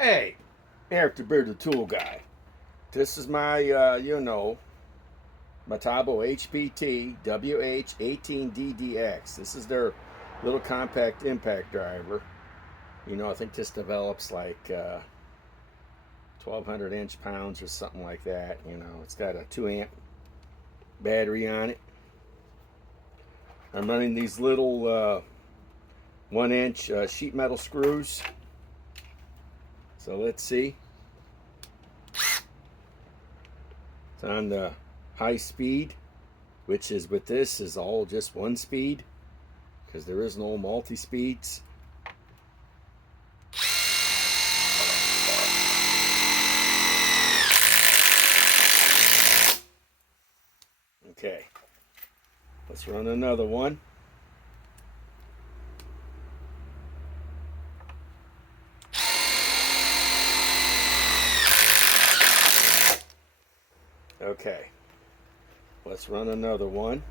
Hey, Eric the Bearded Tool Guy. This is my, METABO HPT WH18DDX. This is their little compact impact driver. I think this develops like 1,200 inch-pounds or something like that. It's got a 2-amp battery on it. I'm running these little 1-inch sheet metal screws. So let's see. It's on the high speed, which is with this is all just one speed because there is no multi-speeds. Okay, let's run another one. Okay, let's run another one.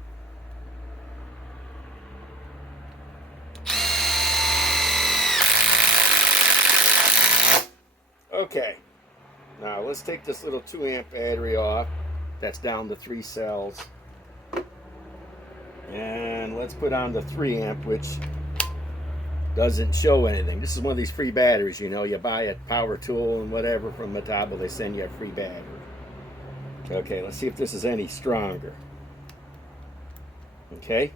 Okay, now let's take this little 2-amp battery off. That's down to 3 cells. And let's put on the 3-amp, which doesn't show anything. This is one of these free batteries, you buy a power tool and whatever from METABO, they send you a free battery. Okay, let's see if this is any stronger. Okay.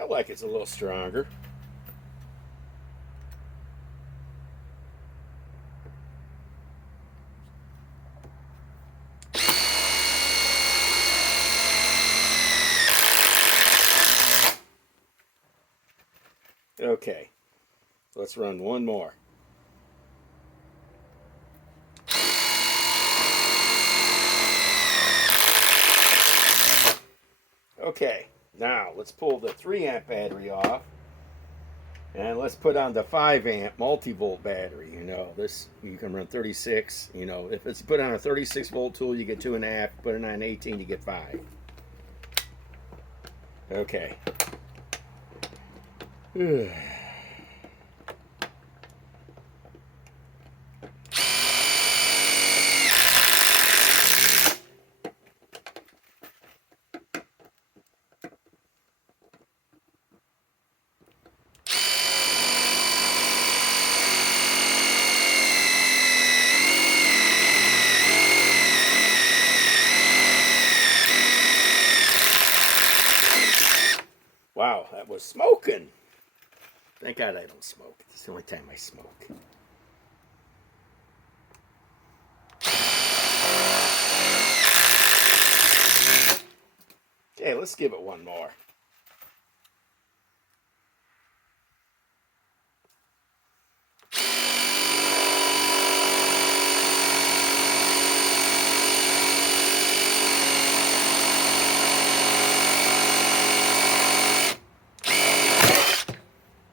I like it's a little stronger. Okay, let's run one more. Okay, now let's pull the 3-amp battery off and let's put on the 5-amp multi-volt battery. This you can run 36. If it's put on a 36-volt tool, you get 2.5. Put it on an 18, you get 5. Okay. Wow, that was smoking. Thank God I don't smoke. It's the only time I smoke. Okay, let's give it one more.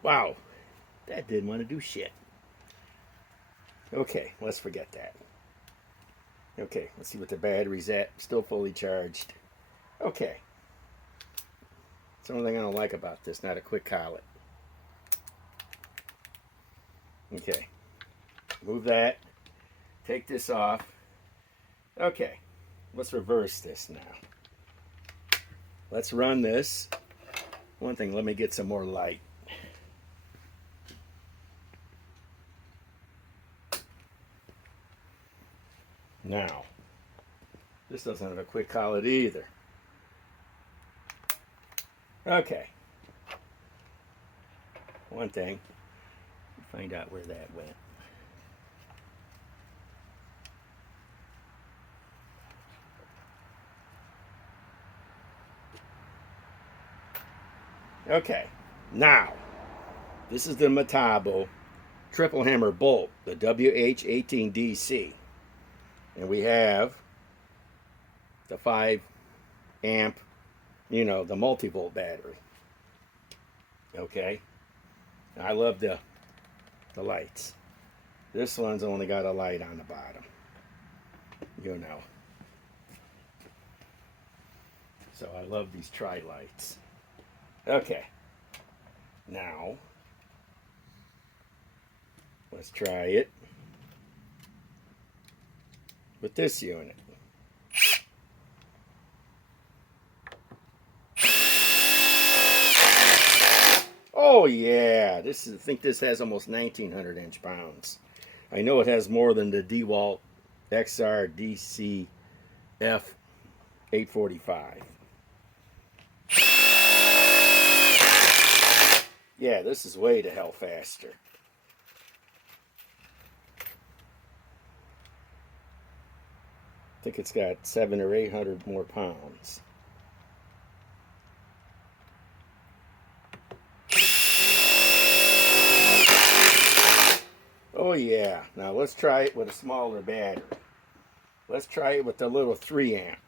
Wow, that didn't want to do shit. Okay, let's forget that. Okay, let's see what the battery's at. Still fully charged. Okay. That's the only thing I don't like about this, not a quick collet. Okay. Move that. Take this off. Okay. Let's reverse this now. Let's run this. One thing, let me get some more light. Now, this doesn't have a quick collet either. Okay. One thing, find out where that went. Okay, now, this is the METABO triple hammer bolt, the WH18DC. And we have the 5-amp, the multi-volt battery. Okay, I love the lights. This one's only got a light on the bottom. So I love these tri-lights. Okay. Now, let's try it with this unit. Oh yeah, I think this has almost 1900 inch-pounds. I know it has more than the DeWalt XR DCF 845. Yeah, this is way to hell faster. I think it's got 700 or 800 more pounds. Oh yeah, now let's try it with a smaller battery. Let's try it with the little 3 amp.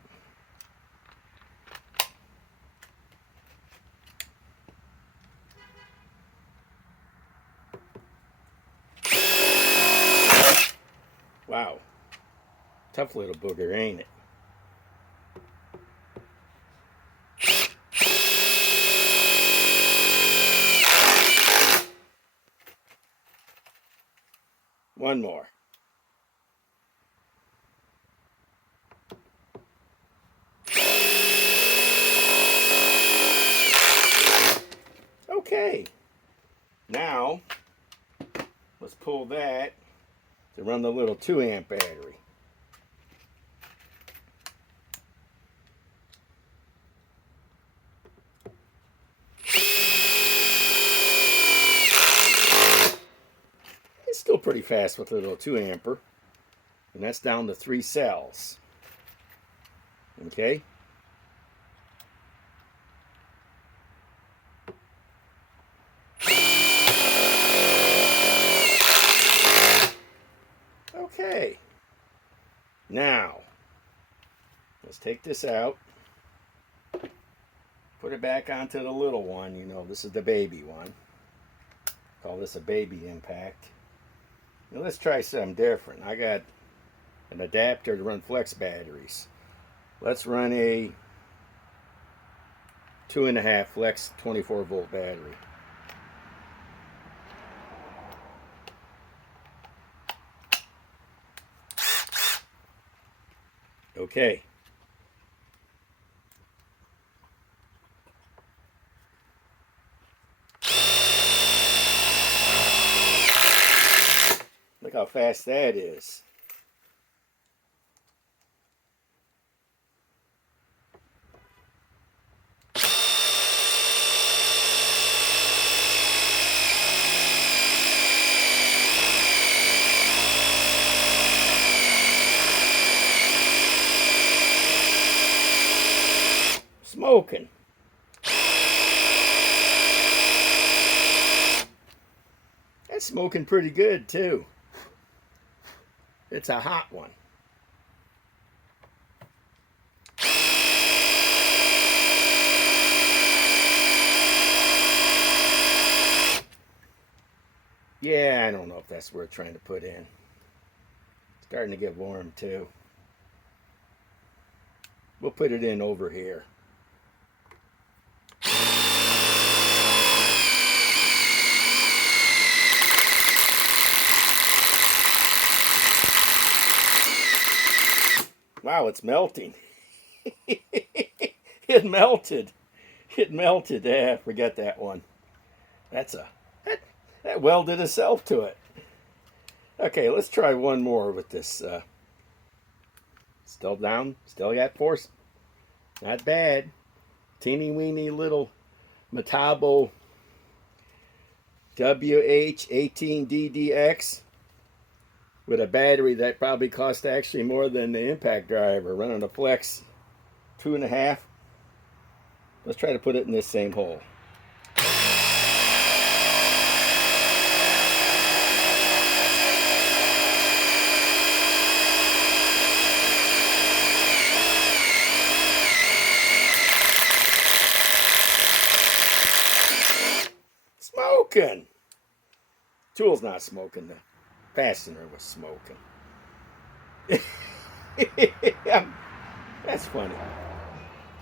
Wow, tough little booger, ain't it? One more. Okay, now let's pull that to run the little 2 amp battery. It's still pretty fast with the little 2 amper, and that's down to 3 cells. Okay. Okay. Now, let's take this out. Put it back onto the little one. You know, this is the baby one. Call this a baby impact. Now let's try something different. I got an adapter to run flex batteries. Let's run a 2.5 flex 24 volt battery. Okay. Look how fast that is. Smoking. That's smoking pretty good too. It's a hot one. Yeah, I don't know if that's worth trying to put in. It's starting to get warm too. We'll put it in over here. Wow, it's melting. It melted. It melted. Yeah, forget that one. That welded itself to it. Okay, let's try one more with this. Still down. Still got force. Not bad. Teeny weeny little METABO WH18DC with a battery that probably cost actually more than the impact driver, running a flex 2.5. Let's try to put it in this same hole. Smoking. Tool's not smoking. The fastener was smoking. That's funny.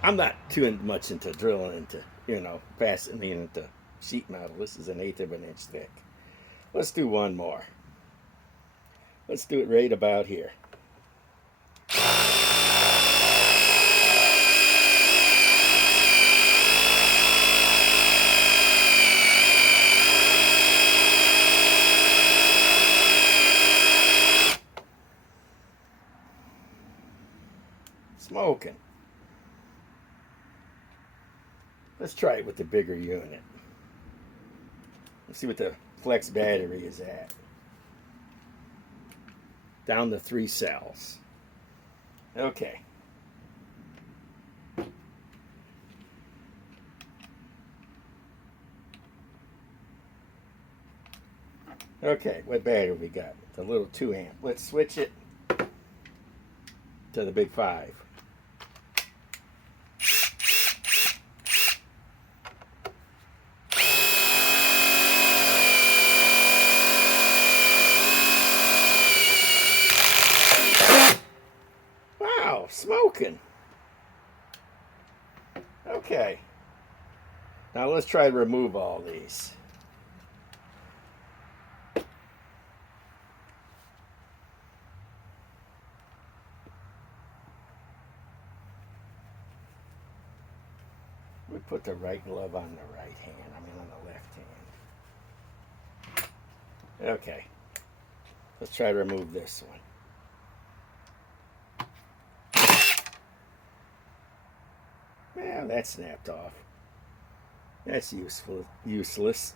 I'm not too much into drilling into, fastening into sheet metal. This is 1/8 of an inch thick. Let's do one more. Let's do it right about here. Smoking. Let's try it with the bigger unit. Let's see what the flex battery is at. Down to 3 cells. Okay. Okay, what battery we got? The little 2 amp. Let's switch it to the big 5. Wow, smoking. Okay. Now let's try to remove all these. We put the right glove on the right hand, on the left hand. Okay. Let's try to remove this one. Well, that snapped off. That's useless.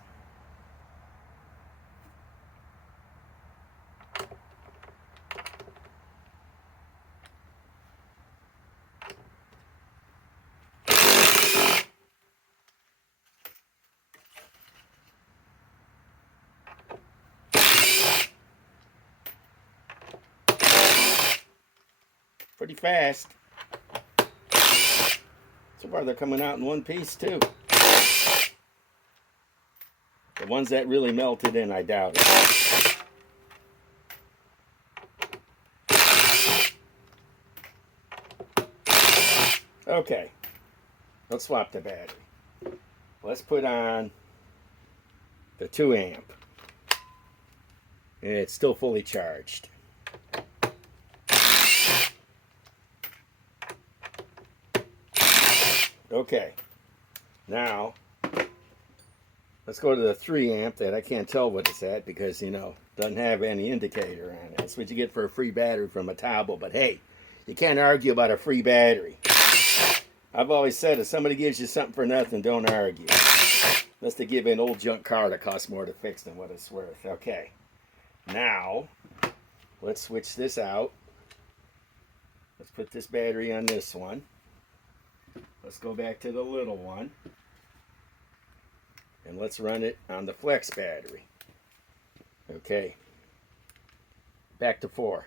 Pretty fast. So far they're coming out in one piece too. The ones that really melted in, I doubt it. Okay, let's swap the battery. Let's put on the 2 amp. And it's still fully charged. Okay, now let's go to the 3 amp that I can't tell what it's at because, doesn't have any indicator on it. That's what you get for a free battery from METABO. But hey, you can't argue about a free battery. I've always said if somebody gives you something for nothing, don't argue. Unless they give you an old junk car that costs more to fix than what it's worth. Okay, now let's switch this out. Let's put this battery on this one. Let's go back to the little one. And let's run it on the flex battery. Okay. Back to 4.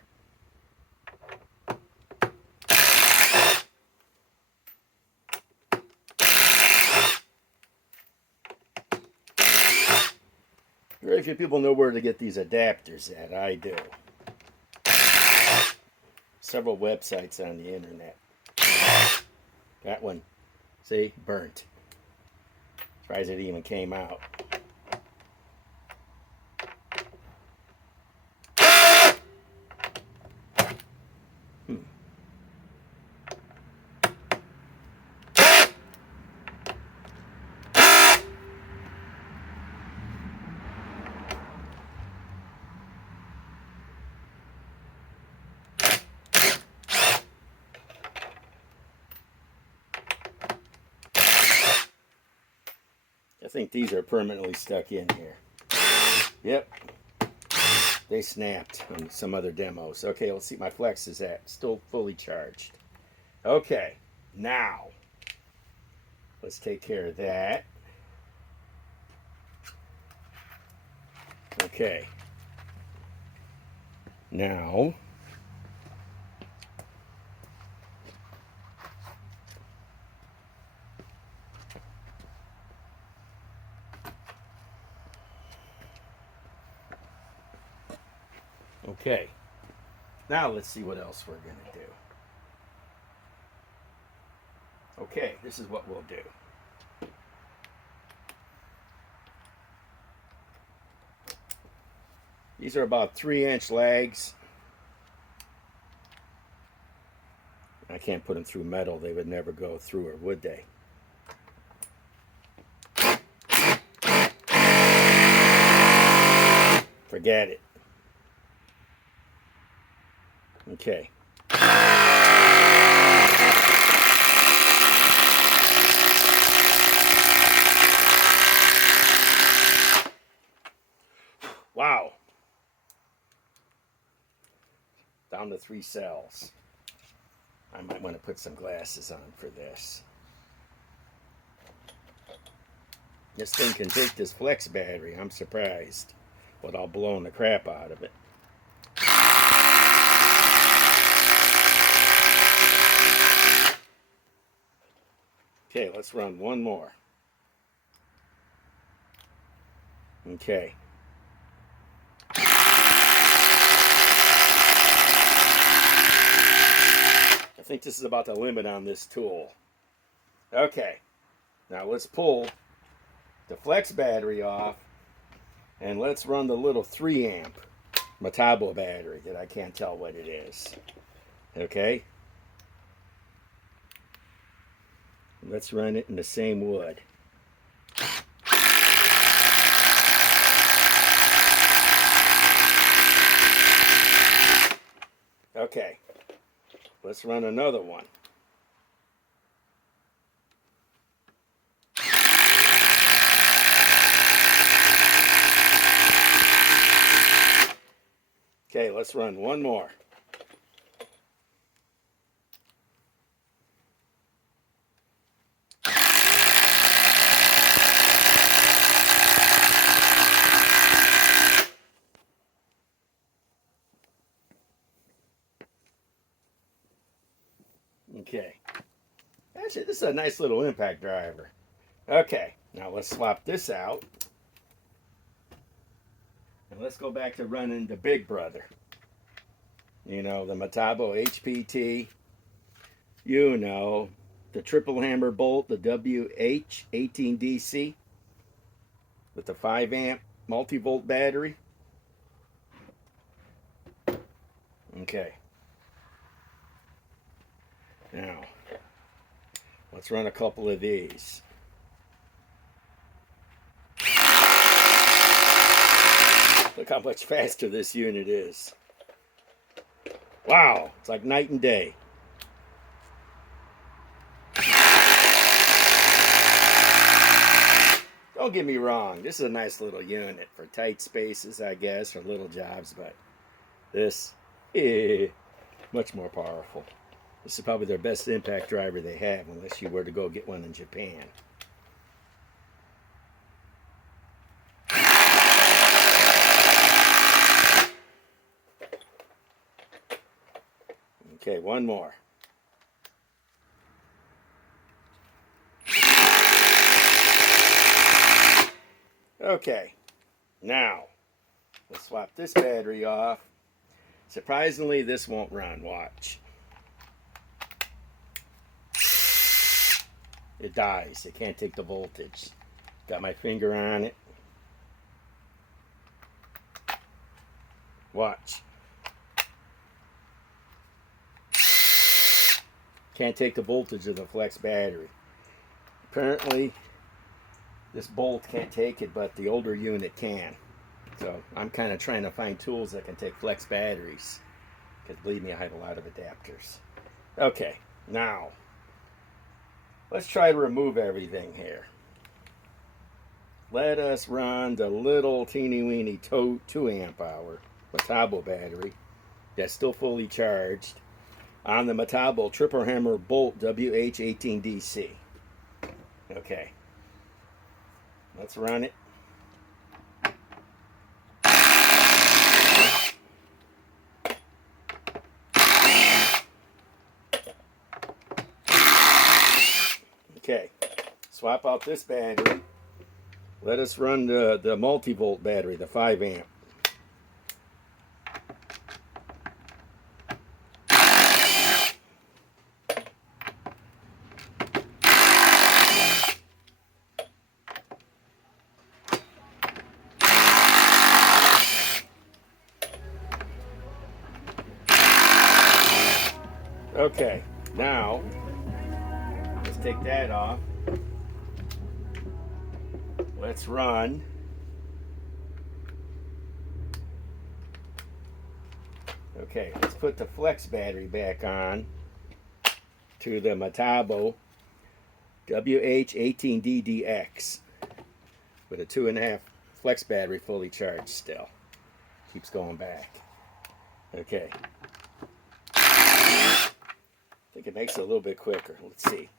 Very few people know where to get these adapters at. I do. Several websites on the internet. That one, see, burnt. Surprised it even came out. I think these are permanently stuck in here. Yep. They snapped on some other demos. Okay, let's see my flex is at. Still fully charged. Okay, now let's take care of that. Okay. Now okay. Now let's see what else we're going to do. Okay, this is what we'll do. These are about 3-inch legs. I can't put them through metal. They would never go through, or would they? Forget it. Okay. Wow. Down to 3 cells. I might want to put some glasses on for this. This thing can take this flex battery. I'm surprised without blowing the crap out of it. Okay, let's run one more. Okay. I think this is about the limit on this tool. Okay. Now let's pull the flex battery off and let's run the little 3 amp METABO battery that I can't tell what it is. Okay. Let's run it in the same wood. Okay, let's run another one. Okay, let's run one more. Okay. Actually, this is a nice little impact driver. Okay, now let's swap this out. And let's go back to running the big brother. You know, the METABO HPT. You know, the triple hammer bolt, the WH18DC. With the 5 amp multi-volt battery. Okay. Now, let's run a couple of these. Look how much faster this unit is. Wow, it's like night and day. Don't get me wrong, this is a nice little unit for tight spaces, I guess, or little jobs, but this is much more powerful. This is probably their best impact driver they have, unless you were to go get one in Japan. Okay, one more. Okay, now let's swap this battery off. Surprisingly, this won't run. Watch. It dies. It can't take the voltage. Got my finger on it. Watch. Can't take the voltage of the flex battery. Apparently, this bolt can't take it, but the older unit can. So I'm kind of trying to find tools that can take flex batteries. Because believe me, I have a lot of adapters. Okay, now let's try to remove everything here. Let us run the little teeny weeny 2 amp hour METABO battery that's still fully charged on the METABO triple hammer bolt WH18DC. Okay, let's run it. Okay, swap out this battery. Let us run the multi-volt battery, the 5 amp. Okay, now let's take that off. Let's run. Okay, let's put the flex battery back on to the METABO WH18DDX with a 2.5 flex battery fully charged still. Keeps going back. Okay. I think it makes it a little bit quicker. Let's see.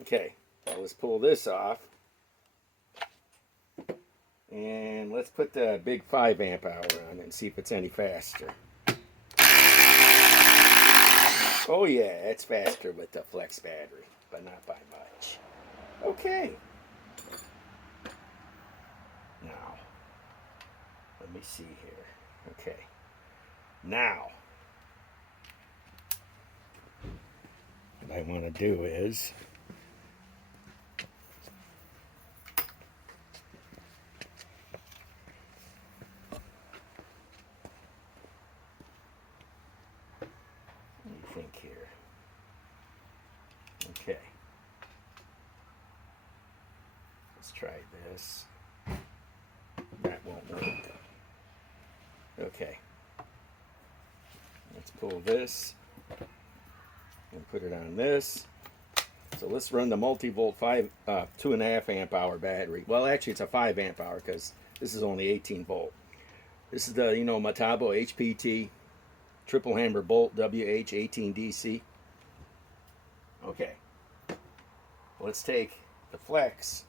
Okay, well, let's pull this off. And let's put the big 5 amp hour on and see if it's any faster. Oh yeah, it's faster with the flex battery, but not by much. Okay. Now, let me see here. Okay. Now, what I want to do is think here. Okay. Let's try this. That won't work. Okay. Let's pull this and put it on this. So let's run the multi-volt 2.5 amp hour battery. Well, actually it's a 5 amp hour because this is only 18 volt. This is the, METABO HPT triple hammer bolt WH18DC. Okay, let's take the flex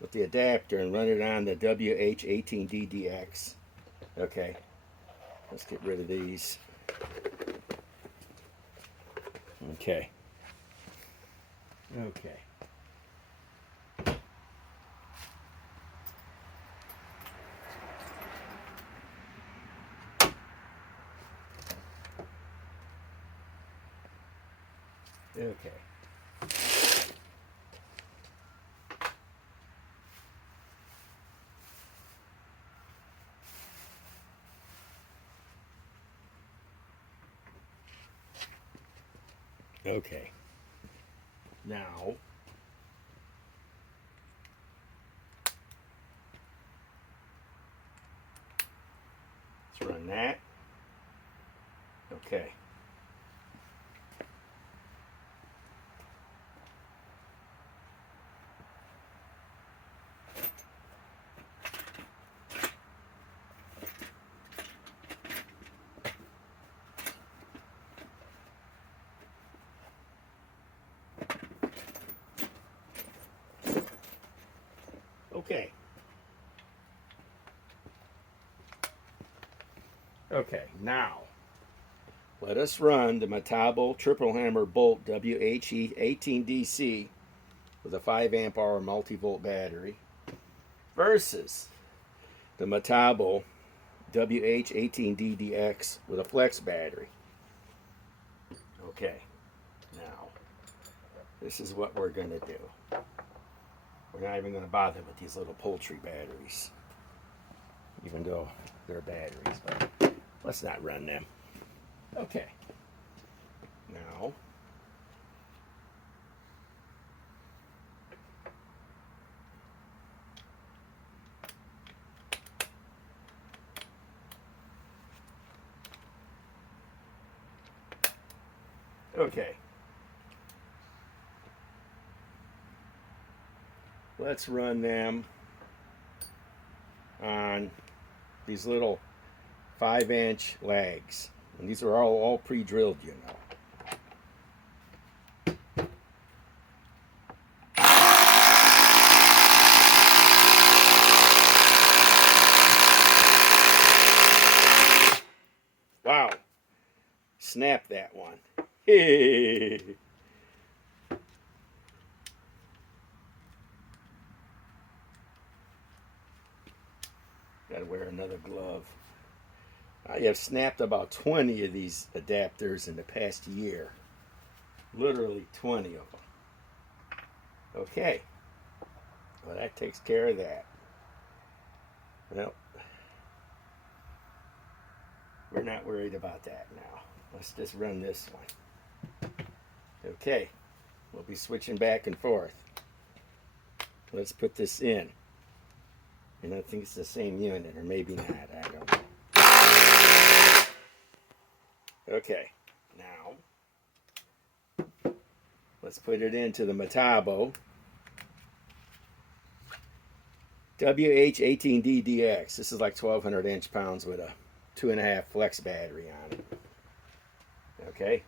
with the adapter and run it on the WH18DDX. Okay, let's get rid of these. Okay. Okay. Okay. Okay. Now, let's run that. Okay. Okay. Okay, now let us run the METABO triple hammer bolt WH18DC with a 5 amp hour multi-volt battery versus the METABO WH18DDX with a flex battery. Okay, now this is what we're going to do. We're not even going to bother with these little poultry batteries, even though they're batteries, but let's not run them. Okay. Now, okay. Let's run them on these little 5-inch lags. And these are all pre-drilled, Wow. Snap that one. Gotta wear another glove. I have snapped about 20 of these adapters in the past year. Literally 20 of them. Okay. Well, that takes care of that. Well, We're not worried about that now. Let's just run this one. Okay, we'll be switching back and forth. Let's put this in. And I think it's the same unit, or maybe not, I don't know. Okay, now let's put it into the METABO WH18DC. This is like 1200 inch-pounds with a 2.5 flex battery on it. Okay.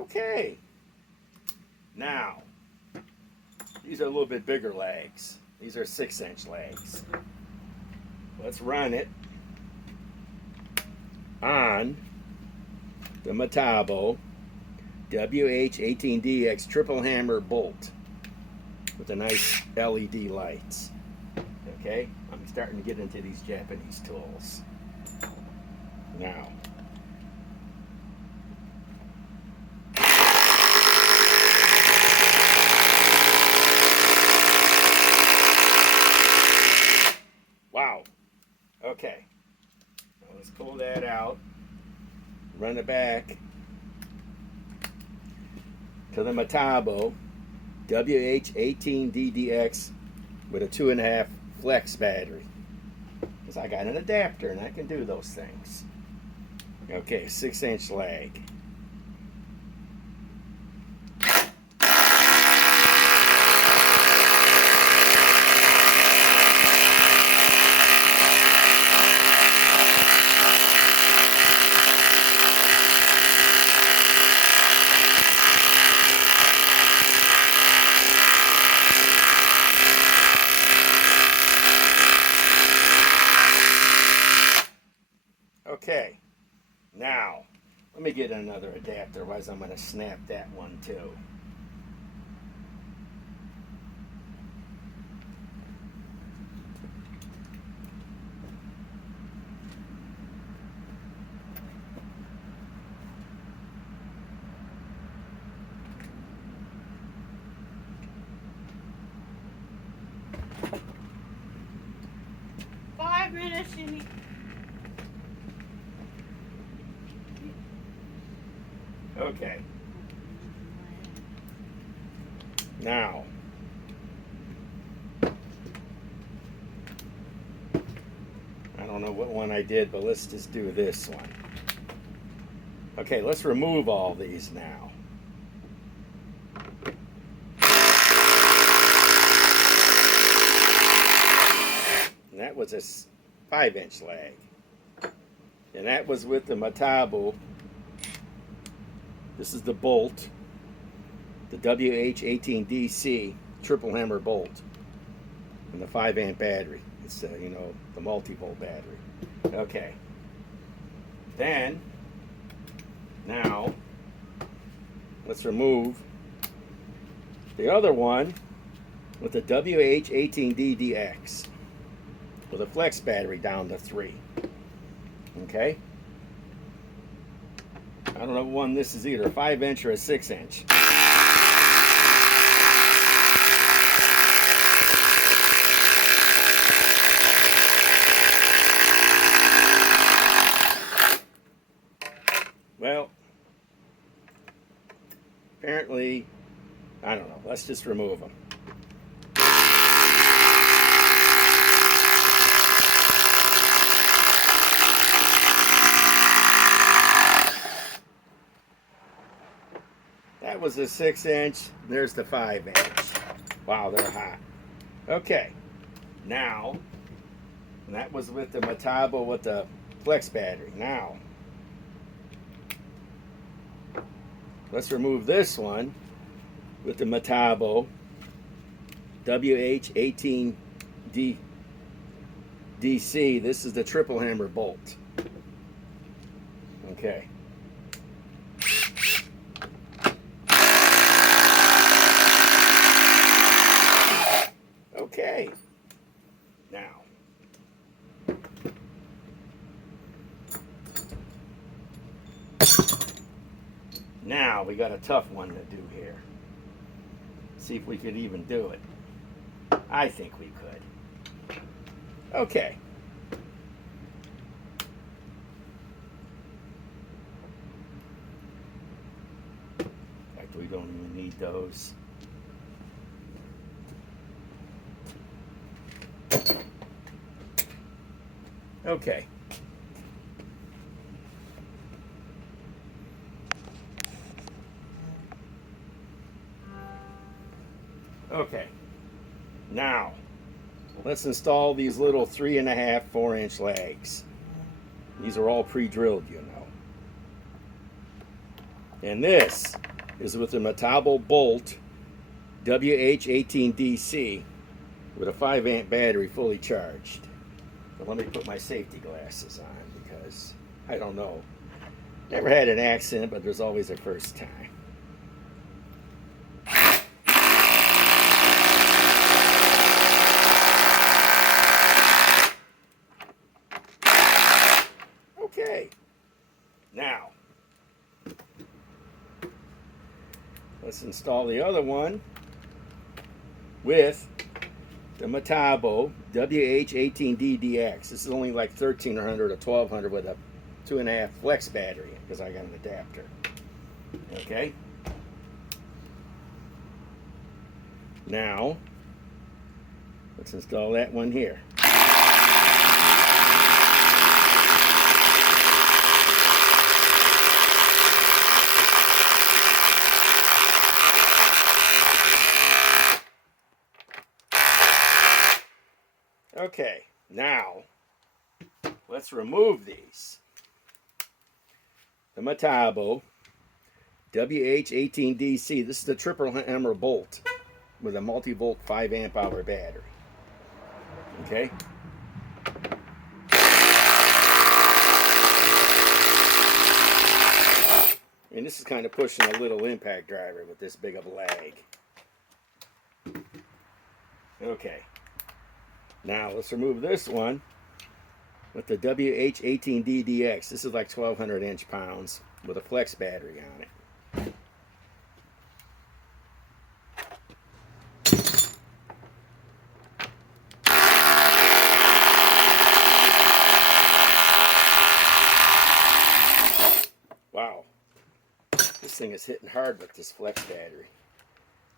Okay. Now, these are a little bit bigger legs. These are 6-inch legs. Let's run it on the METABO WH18DC triple hammer bolt with the nice LED lights. Okay, I'm starting to get into these Japanese tools now. Wow. Okay. Now let's pull that out. Run it back to the METABO WH18DC with a 2.5 flex battery. Because I got an adapter and I can do those things. Okay, 6-inch leg. Okay, now let me get another adapter, otherwise I'm going to snap that one too. Jimmy. Okay. Now, I don't know what one I did, but let's just do this one. Okay, let's remove all these now. And that was a 5-inch lag. And that was with the METABO. This is the bolt, the WH18DC triple hammer bolt, and the 5-amp battery. It's you know, the multi-volt battery. Okay. Then, now, let's remove the other one with the WH18DC with a flex battery down to 3. Okay. I don't know one this is either, a 5-inch or a 6-inch. Well, apparently, I don't know. Let's just remove them. That was the 6-inch. There's the 5-inch. Wow, they're hot. Okay. Now, that was with the METABO with the flex battery. Now, let's remove this one with the METABO WH18DC. This is the triple hammer bolt. Okay. Okay. Now we got a tough one to do here. See if we could even do it. I think we could. Okay. In fact, we don't even need those. Okay. Okay. Now, let's install these little 3.5, 4-inch legs. These are all pre-drilled, you know. And this is with the METABO bolt WH18DC with a 5-amp battery fully charged. But let me put my safety glasses on because I don't know. Never had an accident, but there's always a first time. Okay. Now, let's install the other one with the METABO WH18DDX. This is only like 1,300 or 1,200 with a 2.5 flex battery because I got an adapter. Okay. Now, let's install that one here. Okay, now let's remove these. The METABO WH18DC. This is the triple hammer bolt with a multi-volt 5-amp hour battery. Okay. And this is kind of pushing a little impact driver with this big of a lag. Okay. Now let's remove this one with the WH18DDX. This is like 1,200 inch-pounds with a flex battery on it. Wow. This thing is hitting hard with this flex battery.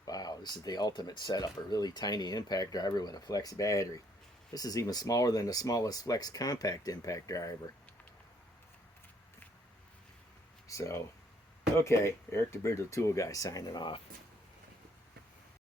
Wow, this is the ultimate setup. A really tiny impact driver with a flex battery. This is even smaller than the smallest flex compact impact driver. So, okay, Eric the Bearded Tool Guy signing off.